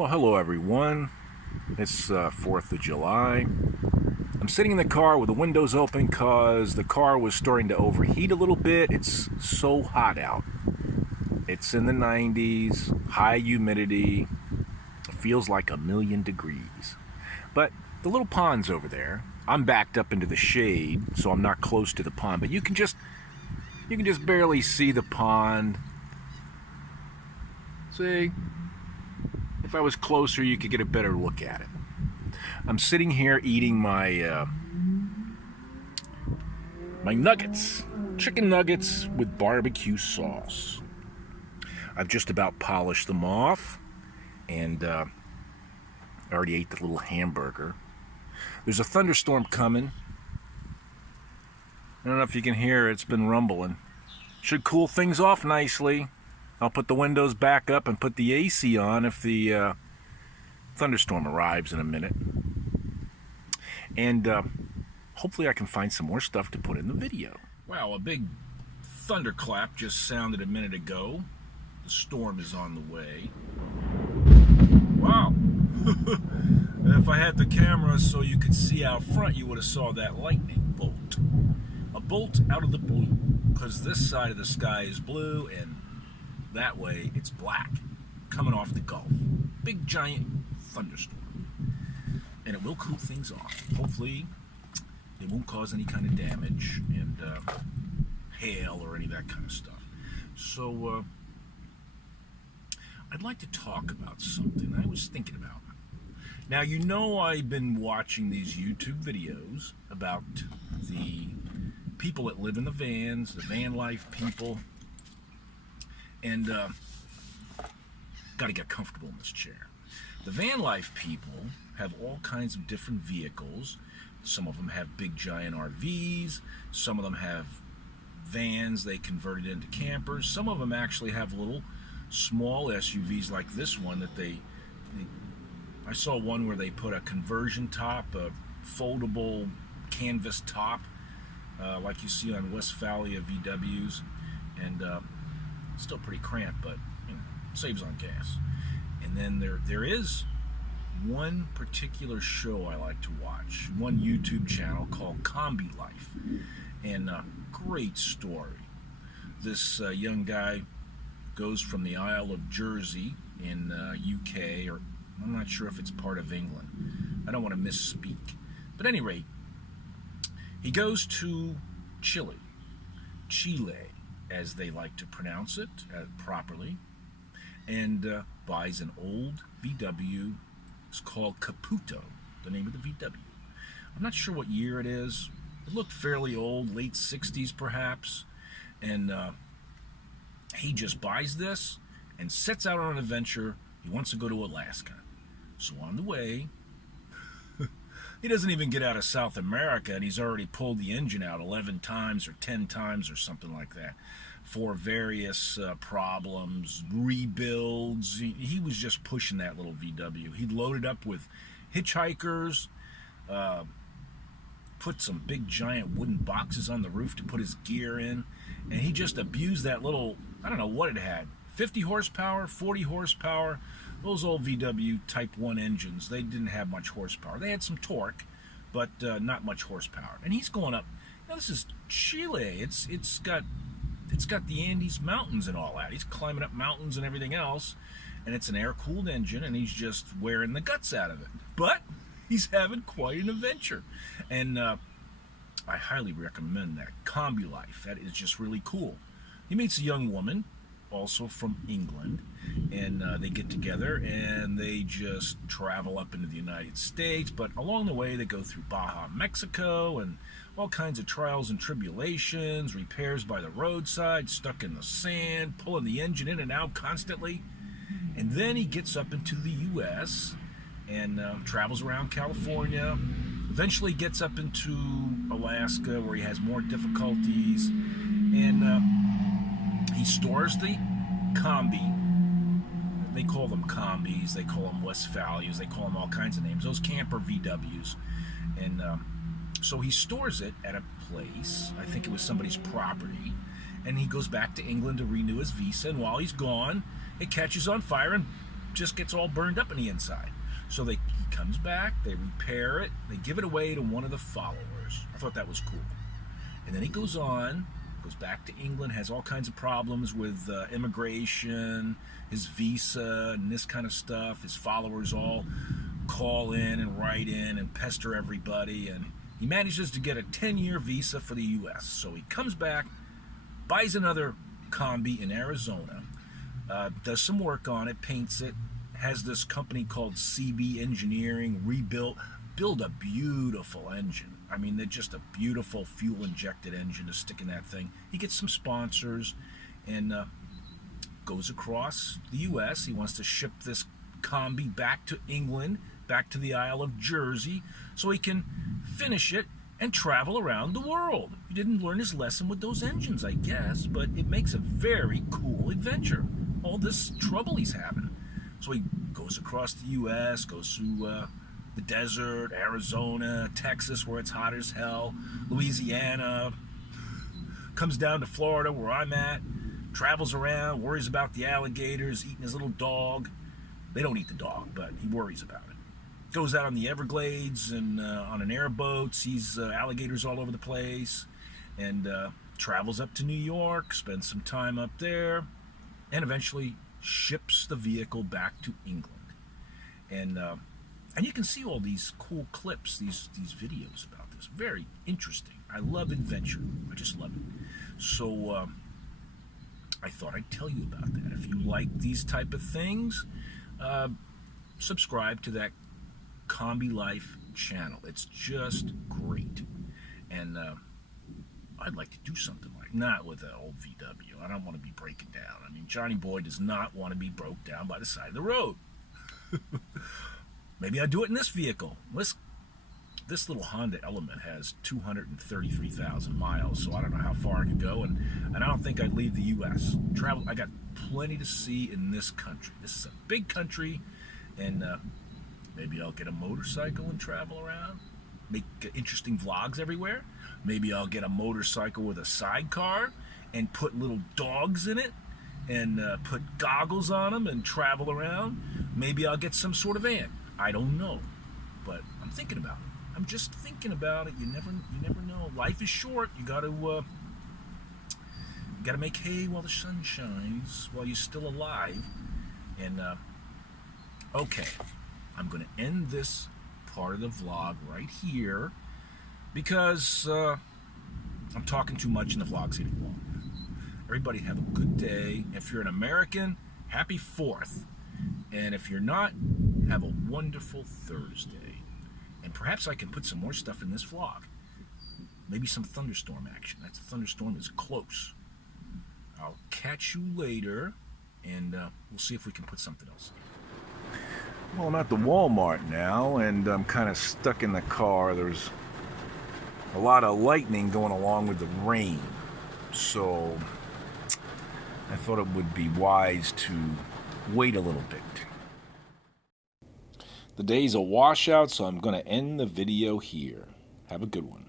Well, hello everyone. It's 4th of July. I'm sitting in the car with the windows open because the car was starting to overheat a little bit. It's so hot out. It's in the 90s, high humidity. It feels like 1,000,000 degrees. But the little pond's over there. I'm backed up into the shade, so I'm not close to the pond, but you can just barely see the pond. See? If I was closer, you could get a better look at it. I'm sitting here eating my nuggets, chicken nuggets with barbecue sauce. I've just about polished them off, and I already ate the little hamburger. There's a thunderstorm coming. I don't know if you can hear it. It's been rumbling. Should cool things off nicely. I'll put the windows back up and put the AC on if the thunderstorm arrives in a minute. And hopefully I can find some more stuff to put in the video. Wow, a big thunderclap just sounded a minute ago. The storm is on the way. Wow. If I had the camera so you could see out front, you would have saw that lightning bolt. A bolt out of the blue, because this side of the sky is blue and that way it's black, coming off the Gulf. Big giant thunderstorm. And it will cool things off. Hopefully it won't cause any kind of damage and hail or any of that kind of stuff. So I'd like to talk about something I was thinking about. Now, you know, I've been watching these YouTube videos about the people that live in the vans, the van life people, and got to get comfortable in this chair. The van life people have all kinds of different vehicles. Some of them have big giant RVs. Some of them have vans they converted into campers. Some of them actually have little small SUVs like this one that I saw one where they put a conversion top, a foldable canvas top, like you see on Westphalia VWs, and still pretty cramped, but you know, saves on gas. And then there is one particular show I like to watch, one YouTube channel called Kombi Life, and great story. This young guy goes from the Isle of Jersey in UK, or I'm not sure if it's part of England. I don't want to misspeak. But at any rate, he goes to Chile, as they like to pronounce it properly, and buys an old VW. It's called Caputo, the name of the VW. I'm not sure what year it is. It looked fairly old, late 60s perhaps, and he just buys this and sets out on an adventure. He wants to go to Alaska. So on the way, he doesn't even get out of South America, and he's already pulled the engine out 11 times or 10 times or something like that for various problems, rebuilds. He was just pushing that little VW. He loaded up with hitchhikers, put some big giant wooden boxes on the roof to put his gear in, and he just abused that little, I don't know what it had, 50 horsepower, 40 horsepower. Those old VW Type 1 engines, they didn't have much horsepower. They had some torque, but not much horsepower. And he's going up. Now, this is Chile. It's got the Andes Mountains and all that. He's climbing up mountains and everything else, and it's an air-cooled engine, and he's just wearing the guts out of it. But he's having quite an adventure, and I highly recommend that. Kombi Life. That is just really cool. He meets a young woman, also from England, and they get together and they just travel up into the United States, but along the way they go through Baja, Mexico, and all kinds of trials and tribulations, repairs by the roadside, stuck in the sand, pulling the engine in and out constantly. And then he gets up into the US and travels around California, eventually gets up into Alaska where he has more difficulties, and he stores the Kombi. They call them Kombis, they call them Westphalias, they call them all kinds of names, those camper VWs. And so he stores it at a place, I think it was somebody's property, and he goes back to England to renew his visa, and while he's gone, it catches on fire and just gets all burned up on the inside. So he comes back, they repair it, they give it away to one of the followers. I thought that was cool. And then he goes back to England, has all kinds of problems with immigration, his visa, and this kind of stuff. His followers all call in and write in and pester everybody, and he manages to get a 10-year visa for the U.S. So he comes back, buys another Kombi in Arizona, does some work on it, paints it, has this company called CB Engineering build a beautiful engine. I mean, they're just a beautiful fuel-injected engine to stick in that thing. He gets some sponsors and goes across the U.S. He wants to ship this Kombi back to England, back to the Isle of Jersey, so he can finish it and travel around the world. He didn't learn his lesson with those engines, I guess, but it makes a very cool adventure. All this trouble he's having. So he goes across the U.S., goes through the desert, Arizona, Texas, where it's hot as hell, Louisiana, comes down to Florida, where I'm at, travels around, worries about the alligators, eating his little dog. They don't eat the dog, but he worries about it. Goes out on the Everglades and on an airboat, sees alligators all over the place, and travels up to New York, spends some time up there, and eventually ships the vehicle back to England. And you can see all these cool clips, these videos about this. Very interesting. I love adventure. I just love it. So I thought I'd tell you about that. If you like these type of things, subscribe to that Kombi Life channel. It's just great. And I'd like to do something like, not with an old VW. I don't want to be breaking down. I mean, Johnny Boy does not want to be broke down by the side of the road. Maybe I'll do it in this vehicle. This little Honda Element has 233,000 miles, so I don't know how far I could go, and I don't think I'd leave the U.S. I got plenty to see in this country. This is a big country, and maybe I'll get a motorcycle and travel around, make interesting vlogs everywhere. Maybe I'll get a motorcycle with a sidecar and put little dogs in it, and put goggles on them and travel around. Maybe I'll get some sort of van. I don't know, but I'm thinking about it. I'm just thinking about it. You never know. Life is short. You got to make hay while the sun shines, while you're still alive. And okay, I'm going to end this part of the vlog right here because I'm talking too much and the vlog's getting long. Everybody have a good day. If you're an American, happy 4th. And if you're not, have a wonderful Thursday. And perhaps I can put some more stuff in this vlog. Maybe some thunderstorm action. That thunderstorm is close. I'll catch you later, and we'll see if we can put something else in. Well, I'm at the Walmart now, and I'm kind of stuck in the car. There's a lot of lightning going along with the rain. So I thought it would be wise to wait a little bit. The day's a washout, so I'm going to end the video here. Have a good one.